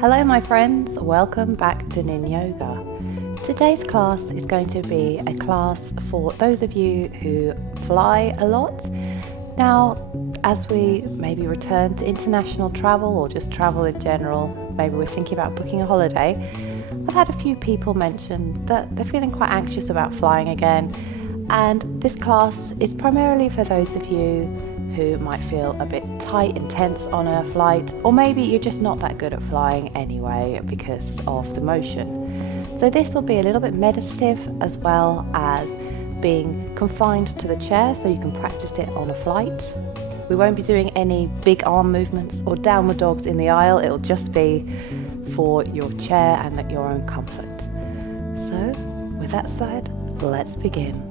Hello my friends, welcome back to Nin Yoga. Today's class is going to be a class for those of you who fly a lot. Now, as we maybe return to international travel or just travel in general, maybe we're thinking about booking a holiday, I've had a few people mention that they're feeling quite anxious about flying again, and this class is primarily for those of you who might feel a bit tight and tense on a flight, or maybe you're just not that good at flying anyway because of the motion. So this will be a little bit meditative as well as being confined to the chair so you can practice it on a flight. We won't be doing any big arm movements or downward dogs in the aisle, it'll just be for your chair and at your own comfort. So with that said, let's begin.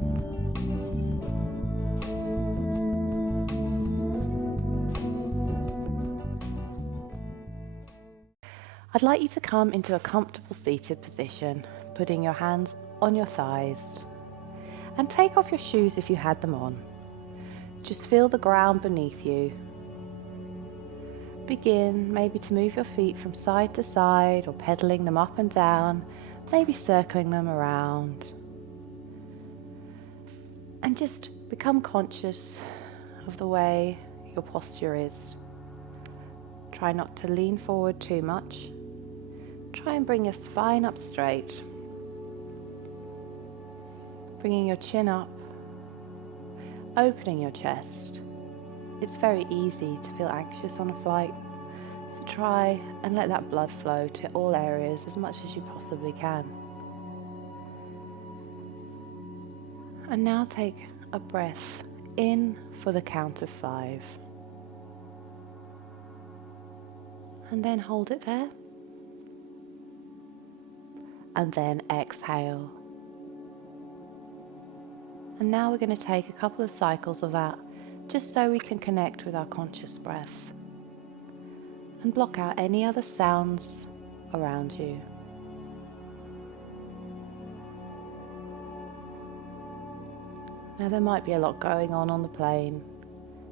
I'd like you to come into a comfortable seated position, putting your hands on your thighs, and take off your shoes if you had them on. Just feel the ground beneath you. Begin maybe to move your feet from side to side or pedaling them up and down, maybe circling them around. And just become conscious of the way your posture is. Try not to lean forward too much. Try and bring your spine up straight. Bringing your chin up, opening your chest. It's very easy to feel anxious on a flight, so try and let that blood flow to all areas as much as you possibly can. And now take a breath in for the count of 5. And then hold it there. And then exhale. And now we're going to take a couple of cycles of that just so we can connect with our conscious breath and block out any other sounds around you. Now there might be a lot going on the plane,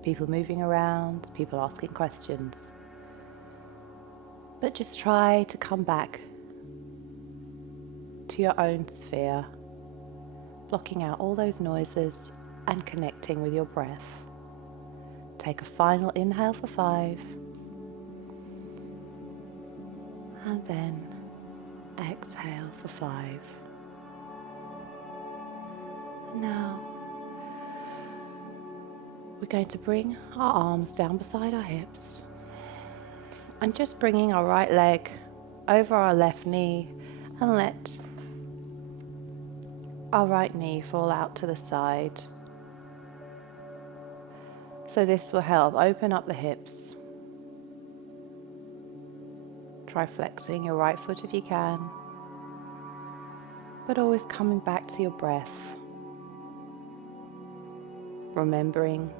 people moving around, people asking questions, but just try to come back to your own sphere, blocking out all those noises and connecting with your breath. Take a final inhale for 5, and then exhale for 5. Now we're going to bring our arms down beside our hips and just bringing our right leg over our left knee and let our right knee fall out to the side. So this will help open up the hips. Try flexing your right foot if you can, but always coming back to your breath. Remembering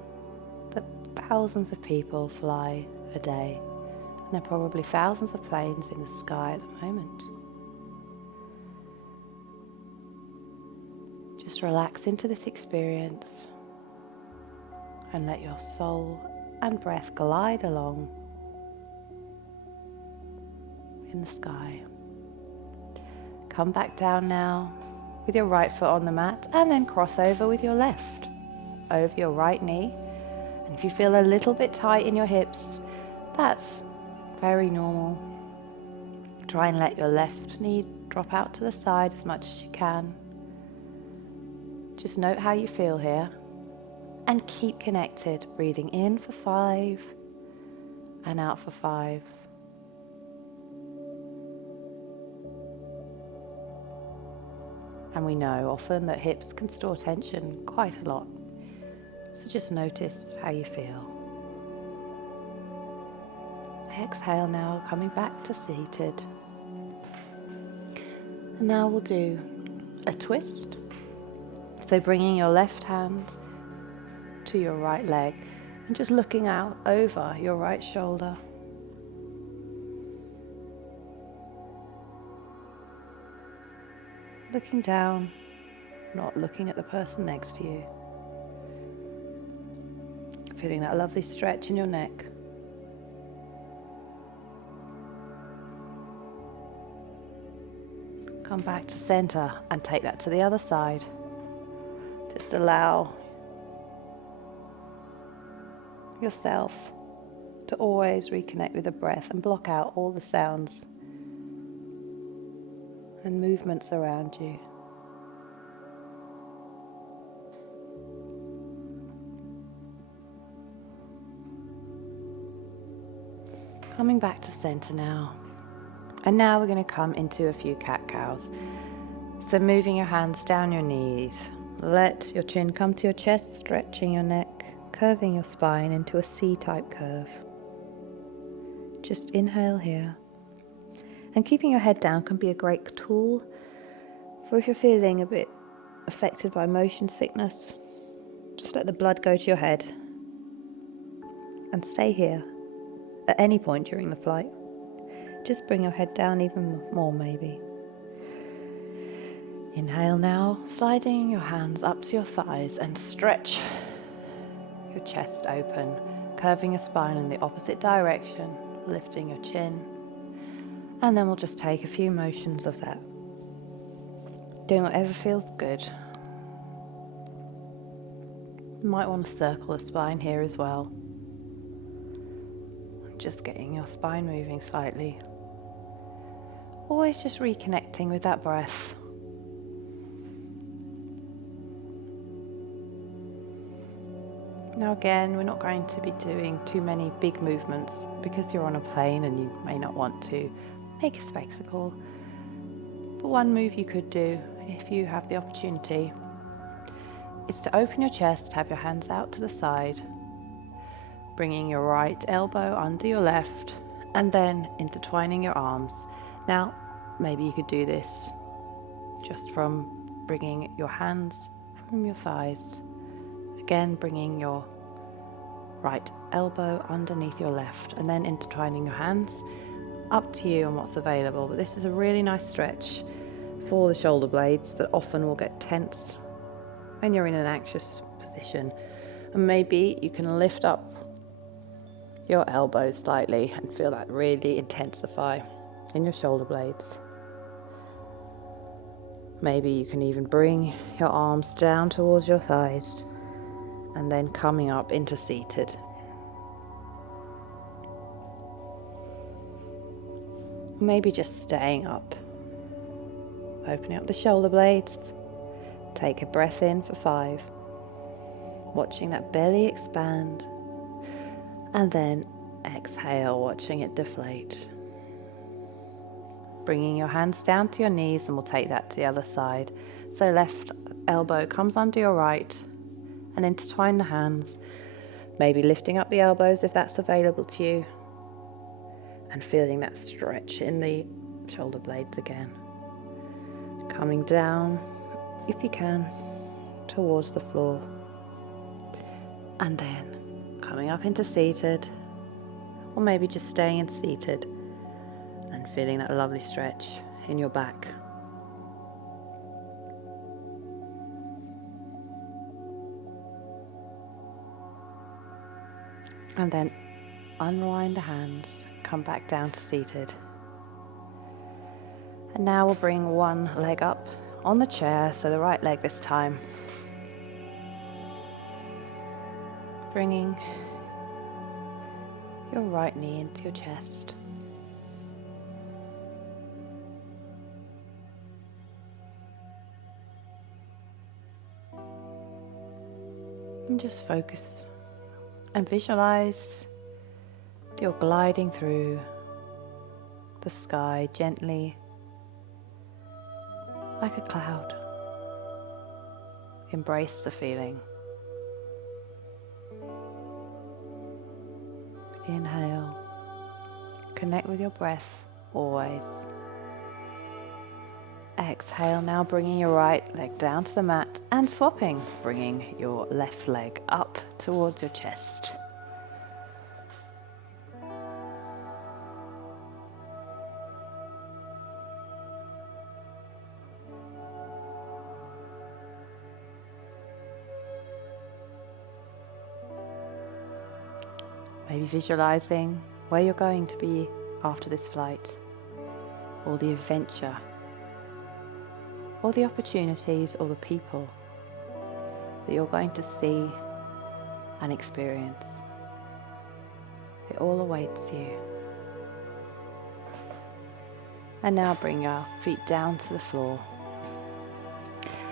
that thousands of people fly a day, and there are probably thousands of planes in the sky at the moment. Just relax into this experience and let your soul and breath glide along in the sky. Come back down now with your right foot on the mat and then cross over with your left over your right knee. And if you feel a little bit tight in your hips, that's very normal. Try and let your left knee drop out to the side as much as you can. Just note how you feel here and keep connected, breathing in for 5 and out for 5. And we know often that hips can store tension quite a lot, so just notice how you feel. Exhale now, coming back to seated. And now we'll do a twist. So bringing your left hand to your right leg and just looking out over your right shoulder. Looking down, not looking at the person next to you. Feeling that lovely stretch in your neck. Come back to center and take that to the other side. Just allow yourself to always reconnect with the breath and block out all the sounds and movements around you. Coming back to center now. And now we're going to come into a few cat-cows. So moving your hands down your knees. Let your chin come to your chest, stretching your neck, curving your spine into a C-type curve. Just inhale here. And keeping your head down can be a great tool for if you're feeling a bit affected by motion sickness. Just let the blood go to your head and stay here at any point during the flight. Just bring your head down even more maybe. Inhale now, sliding your hands up to your thighs and stretch your chest open, curving your spine in the opposite direction, lifting your chin. And then we'll just take a few motions of that. Doing whatever feels good. You might want to circle the spine here as well. Just getting your spine moving slightly. Always just reconnecting with that breath. Now again, we're not going to be doing too many big movements because you're on a plane and you may not want to make a spectacle. But one move you could do, if you have the opportunity, is to open your chest, have your hands out to the side, bringing your right elbow under your left, and then intertwining your arms. Now, maybe you could do this just from bringing your hands from your thighs. Again, bringing your right elbow underneath your left, and then intertwining your hands. Up to you on what's available, but this is a really nice stretch for the shoulder blades that often will get tense when you're in an anxious position. And maybe you can lift up your elbows slightly and feel that really intensify in your shoulder blades. Maybe you can even bring your arms down towards your thighs and then coming up into seated. Maybe just staying up. Opening up the shoulder blades. Take a breath in for 5. Watching that belly expand. And then exhale, watching it deflate. Bringing your hands down to your knees, and we'll take that to the other side. So left elbow comes under your right, and intertwine the hands. Maybe lifting up the elbows if that's available to you. And feeling that stretch in the shoulder blades again. Coming down, if you can, towards the floor. And then coming up into seated, or maybe just staying in seated and feeling that lovely stretch in your back. And then unwind the hands, come back down to seated. And now we'll bring one leg up on the chair, so the right leg this time. Bringing your right knee into your chest. And just focus and visualize that you're gliding through the sky gently, like a cloud. Embrace the feeling. Inhale. Connect with your breath always. Exhale, now bringing your right leg down to the mat and swapping, bringing your left leg up towards your chest. Maybe visualizing where you're going to be after this flight, or the adventure or the opportunities or the people that you're going to see and experience. It all awaits you. And now bring your feet down to the floor.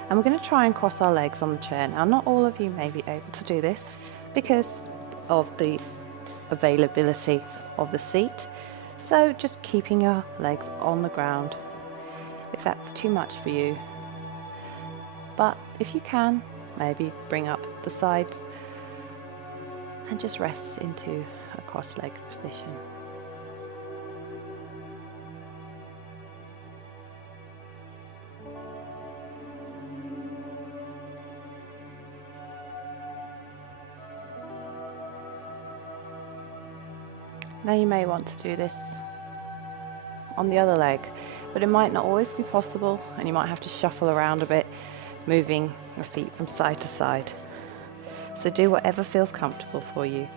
And we're going to try and cross our legs on the chair. Now, not all of you may be able to do this because of the availability of the seat. So just keeping your legs on the ground if that's too much for you. But if you can, maybe bring up the sides and just rest into a cross-legged position. Now you may want to do this on the other leg, but it might not always be possible and you might have to shuffle around a bit, moving your feet from side to side. So do whatever feels comfortable for you.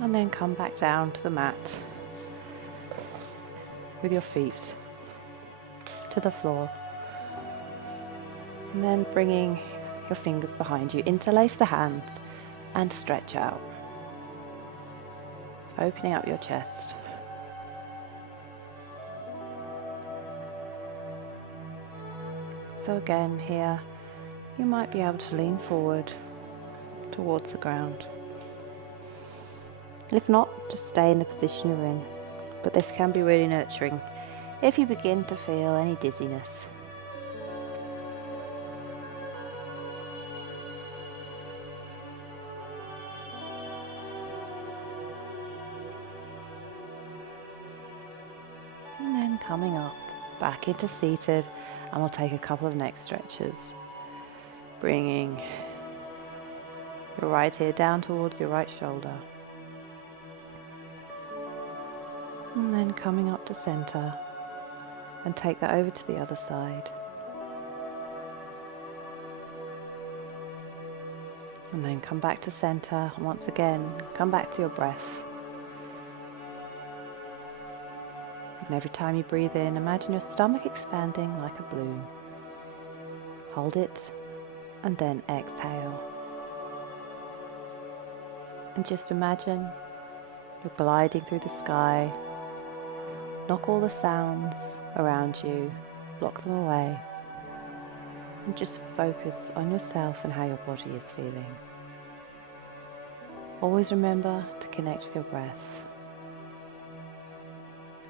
And then come back down to the mat with your feet to the floor. And then bringing your fingers behind you, interlace the hands and stretch out. Opening up your chest. So again here, you might be able to lean forward towards the ground. If not, just stay in the position you're in. But this can be really nurturing if you begin to feel any dizziness. And then coming up, back into seated, and we'll take a couple of neck stretches. Bringing your right ear down towards your right shoulder. And then coming up to center, and take that over to the other side. And then come back to center, and once again, come back to your breath. And every time you breathe in, imagine your stomach expanding like a balloon. Hold it, and then exhale. And just imagine you're gliding through the sky. Knock all the sounds around you, block them away, and just focus on yourself and how your body is feeling. Always remember to connect with your breath.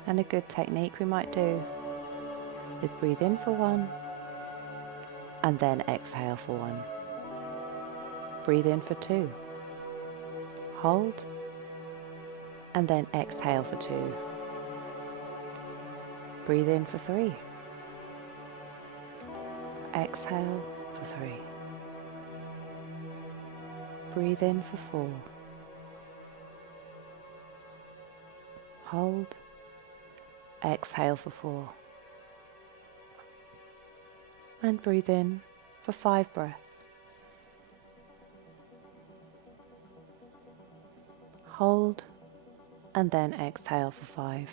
And a good technique we might do is breathe in for 1 and then exhale for 1. Breathe in for 2. Hold and then exhale for 2. Breathe in for 3. Exhale for 3. Breathe in for 4. Hold. Exhale for 4. And breathe in for 5 breaths. Hold and then exhale for 5.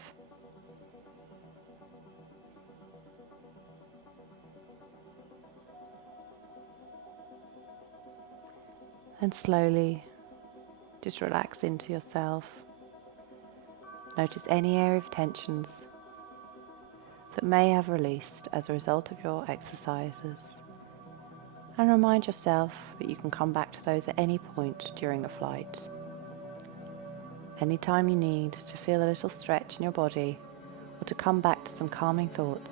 And slowly just relax into yourself. Notice any area of tensions that may have released as a result of your exercises. And remind yourself that you can come back to those at any point during the flight. Anytime you need to feel a little stretch in your body or to come back to some calming thoughts,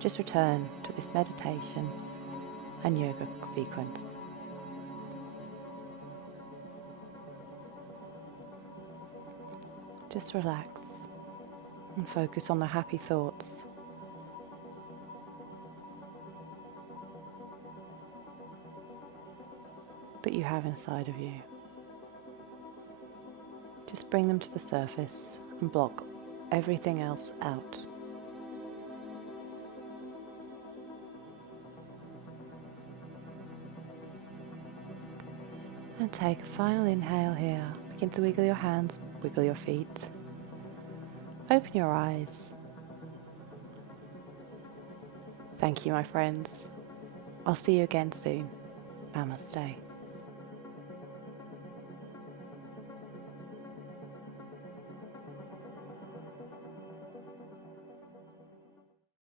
just return to this meditation and yoga sequence. Just relax and focus on the happy thoughts. That you have inside of you. Just bring them to the surface and block everything else out. And take a final inhale here. Begin to wiggle your hands, wiggle your feet. Open your eyes. Thank you, my friends. I'll see you again soon. Namaste.